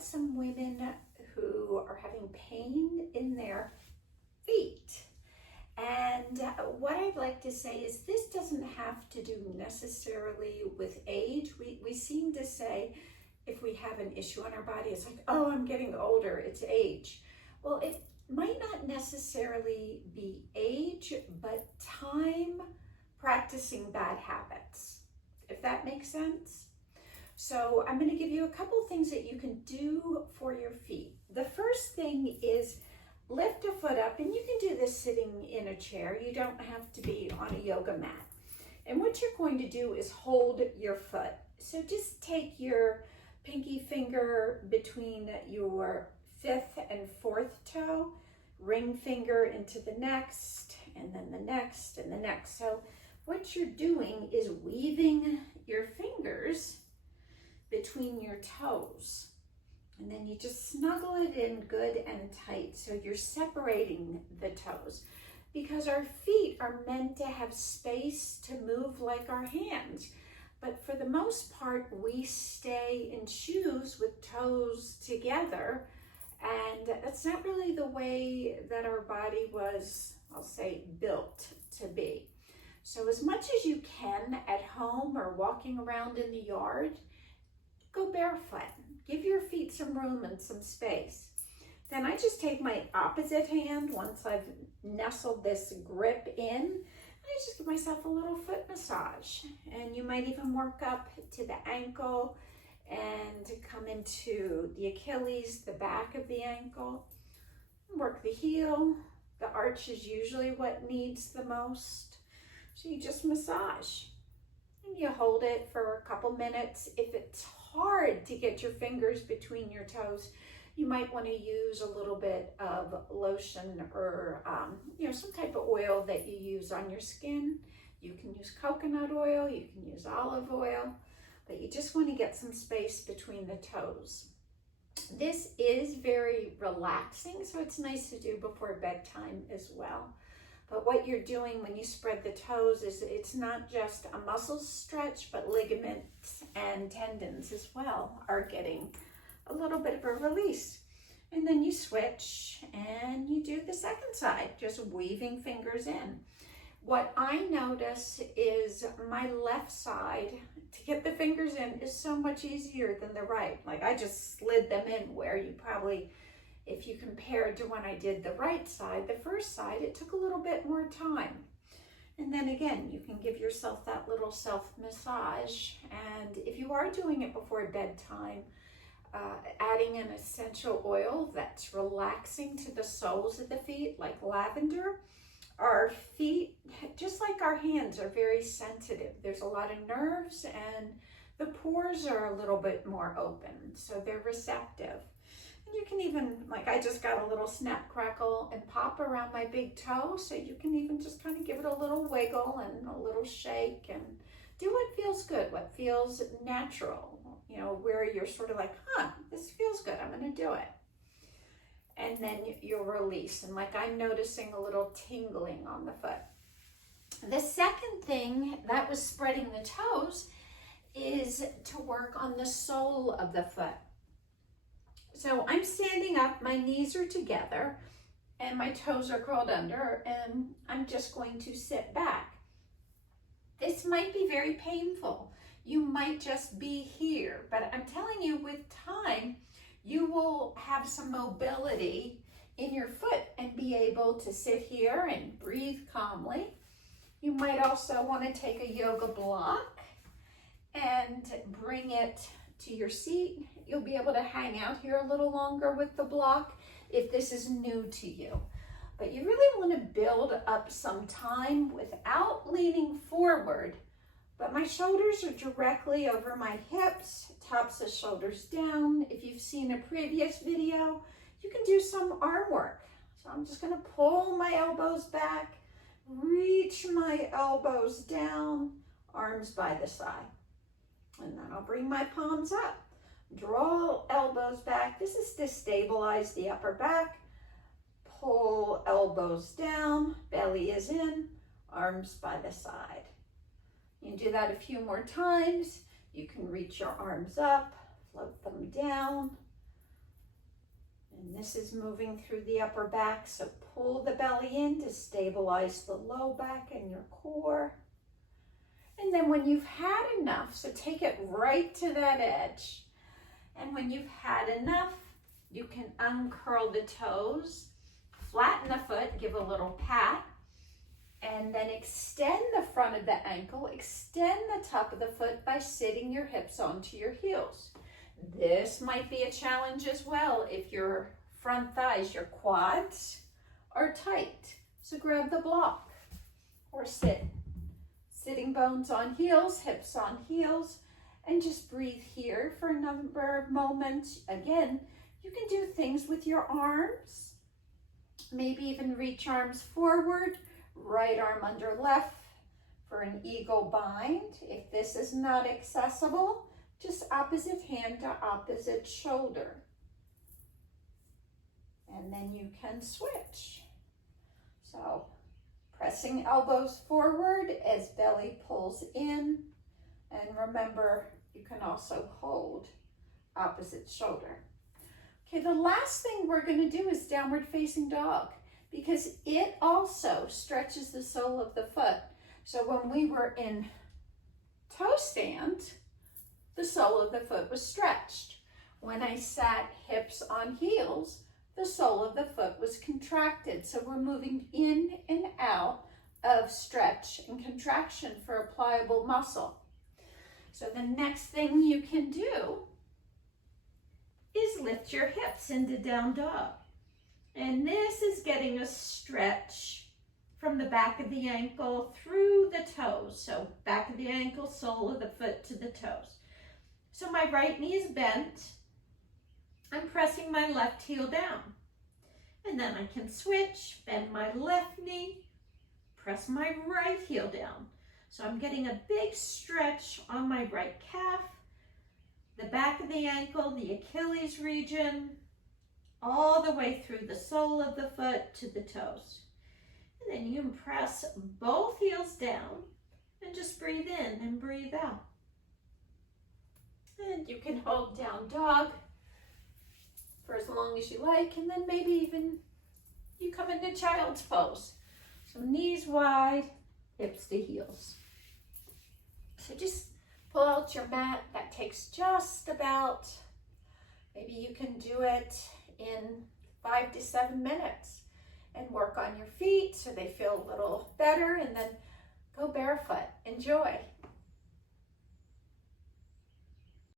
got some women who are having pain in their feet. And what I'd like to say is this doesn't have to do necessarily with age. We seem to say if we have an issue on our body, it's like, oh, I'm getting older, it's age. Well, it might not necessarily be age, but time practicing bad habits, if that makes sense. So I'm going to give you a couple things that you can do for your feet. The first thing is lift a foot up, and you can do this sitting in a chair. You don't have to be on a yoga mat. And what you're going to do is hold your foot. So just take your pinky finger between your fifth and fourth toe, ring finger into the next, and then the next, and the next. So what you're doing is weaving your fingers between your toes. And then you just snuggle it in good and tight. So you're separating the toes because our feet are meant to have space to move like our hands. But for the most part, we stay in shoes with toes together. And that's not really the way that our body was, I'll say, built to be. So as much as you can at home or walking around in the yard, go barefoot. Give your feet some room and some space. Then I just take my opposite hand once I've nestled this grip in. I just give myself a little foot massage. And you might even work up to the ankle and come into the Achilles, the back of the ankle. Work the heel. The arch is usually what needs the most. So you just massage. And you hold it for a couple minutes. If it's hard to get your fingers between your toes, you might want to use a little bit of lotion or some type of oil that you use on your skin. You can use coconut oil, you can use olive oil, but you just want to get some space between the toes. This is very relaxing, so it's nice to do before bedtime as well. But what you're doing when you spread the toes is it's not just a muscle stretch, but ligaments and tendons as well are getting a little bit of a release. And then you switch and you do the second side, just weaving fingers in. What I notice is my left side, to get the fingers in, is so much easier than the right. Like I just slid them in where you probably, if you compared to when I did the right side, the first side, it took a little bit more time. And then again, you can give yourself that little self-massage. And if you are doing it before bedtime, adding an essential oil that's relaxing to the soles of the feet, like lavender. Our feet, just like our hands, are very sensitive. There's a lot of nerves and the pores are a little bit more open, so they're receptive. And you can even, like I just got a little snap, crackle, and pop around my big toe, so you can even just kind of give it a little wiggle and a little shake and do what feels good, what feels natural, where you're sort of like, this feels good, I'm gonna do it. And then you'll release, and like I'm noticing a little tingling on the foot. The second thing that was spreading the toes is to work on the sole of the foot. So I'm standing up, my knees are together, and my toes are curled under, and I'm just going to sit back. This might be very painful. You might just be here, but I'm telling you, with time, you will have some mobility in your foot and be able to sit here and breathe calmly. You might also want to take a yoga block and bring it to your seat. You'll be able to hang out here a little longer with the block if this is new to you. But you really want to build up some time without leaning forward. But my shoulders are directly over my hips, tops the shoulders down. If you've seen a previous video, you can do some arm work. So I'm just going to pull my elbows back, reach my elbows down, arms by the side. And then I'll bring my palms up, draw elbows back. This is to stabilize the upper back. Pull elbows down, belly is in, arms by the side. You can do that a few more times. You can reach your arms up, float them down, And this is moving through the upper back, so pull the belly in to stabilize the low back and your core. And then when you've had enough, so take it right to that edge. And when you've had enough, you can uncurl the toes, flatten the foot, give a little pat, and then extend the front of the ankle, extend the top of the foot by sitting your hips onto your heels. This might be a challenge as well if your front thighs, your quads are tight. So grab the block or sit. Sitting bones on heels, hips on heels, and just breathe here for a number of moments. Again, you can do things with your arms, maybe even reach arms forward, right arm under left for an eagle bind. If this is not accessible, just opposite hand to opposite shoulder. And then you can switch. So pressing elbows forward as belly pulls in. And remember, you can also hold opposite shoulder. Okay, the last thing we're going to do is downward facing dog, because it also stretches the sole of the foot. So when we were in toe stand, the sole of the foot was stretched. When I sat hips on heels, the sole of the foot was contracted. So we're moving in and out of stretch and contraction for a pliable muscle. So the next thing you can do is lift your hips into down dog. And this is getting a stretch from the back of the ankle through the toes. So back of the ankle, sole of the foot to the toes. So my right knee is bent. I'm pressing my left heel down. And then I can switch, bend my left knee, press my right heel down. So I'm getting a big stretch on my right calf, the back of the ankle, the Achilles region, all the way through the sole of the foot to the toes. And then you can press both heels down and just breathe in and breathe out. And you can hold down dog for as long as you like, and then maybe even you come into child's pose. So knees wide, hips to heels. So just pull out your mat. That takes just about, maybe you can do it in 5 to 7 minutes, and work on your feet so they feel a little better, and then go barefoot. Enjoy.